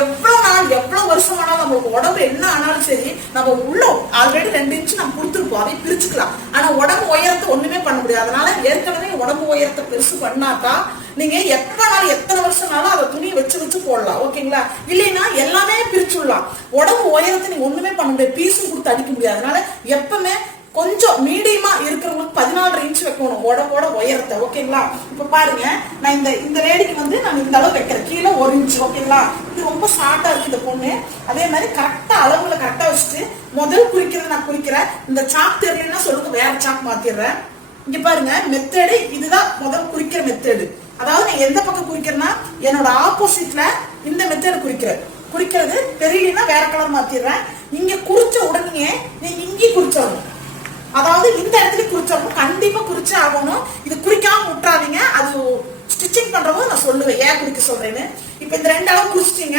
எவ்வளவு நாள் எவ்வளவு வருஷம் ஆனாலும் நம்மளுக்கு உடம்பு என்ன ஆனாலும் சரி, நம்ம உள்ள ஆல்ரெடி 2 இன்ச் நம்ம கொடுத்துருப்போம், அதை பிரிச்சுக்கலாம். ஆனா உடம்பு உயரத்தை ஒண்ணுமே பண்ண முடியாது. அதனால ஏற்கனவே உடம்பு உயரத்தை பெருசு பண்ணாதான் நீங்க எப்பனாலும் எத்தனை வருஷம்னாலும் அதை துணியை வச்சு போடலாம். ஓகேங்களா? இல்லைன்னா எல்லாமே பிரிச்சுடலாம். உடம்பு உயரத்தை நீங்க ஒண்ணுமே பண்ண முடியாது, பீஸும் கொடுத்து அடிக்க முடியாது. அதனால எப்பவுமே கொஞ்சம் மீடியமா இருக்கிறவங்களுக்கு 14 இன்ச் வைக்கணும் உடம்போட உயரத்தை. ஓகேங்களா? இப்ப பாருங்க, நான் இந்த லேடிக்கு வந்து நான் இந்த அளவு வைக்கிறேன், கீழே 1 இன்ச். ஓகேங்களா? இது ரொம்ப ஷார்ட்டா இருக்கு இந்த பொண்ணு. அதே மாதிரி கரெக்டா அளவுல கரெக்டா வச்சுட்டு முதல் குறிக்கிறது நான் குறிக்கிறேன். இந்த சாக் தெரியலன்னா சொல்லுங்க, வேற சாக் மாத்திடுறேன். இங்க பாருங்க, மெத்தேடு இதுதான் முதல் குறிக்கிற மெத்தேடு. அதாவது நான் எந்த பக்கம் குறிக்கிறேன்னா என்னோட ஆப்போசிட்ல இந்த மெத்தேடு குறிக்கிறது தெரியலன்னா வேற கலர் மாத்திடுறேன். இங்க குறிச்ச உடனே நீங்க இங்கே குறிச்சிடணும். அதாவது இந்த இடத்துல குறிச்சிடணும், கண்டிப்பா குறிச்சே ஆகணும். இது குறிக்காம விட்டுறாதீங்க. அது ஸ்டிச்சிங் பண்றவங்க நான் சொல்லுவேன் ஏன் குறிக்க சொல்றேன்னு. இப்ப இந்த 2 அளவு குறிச்சிட்டீங்க.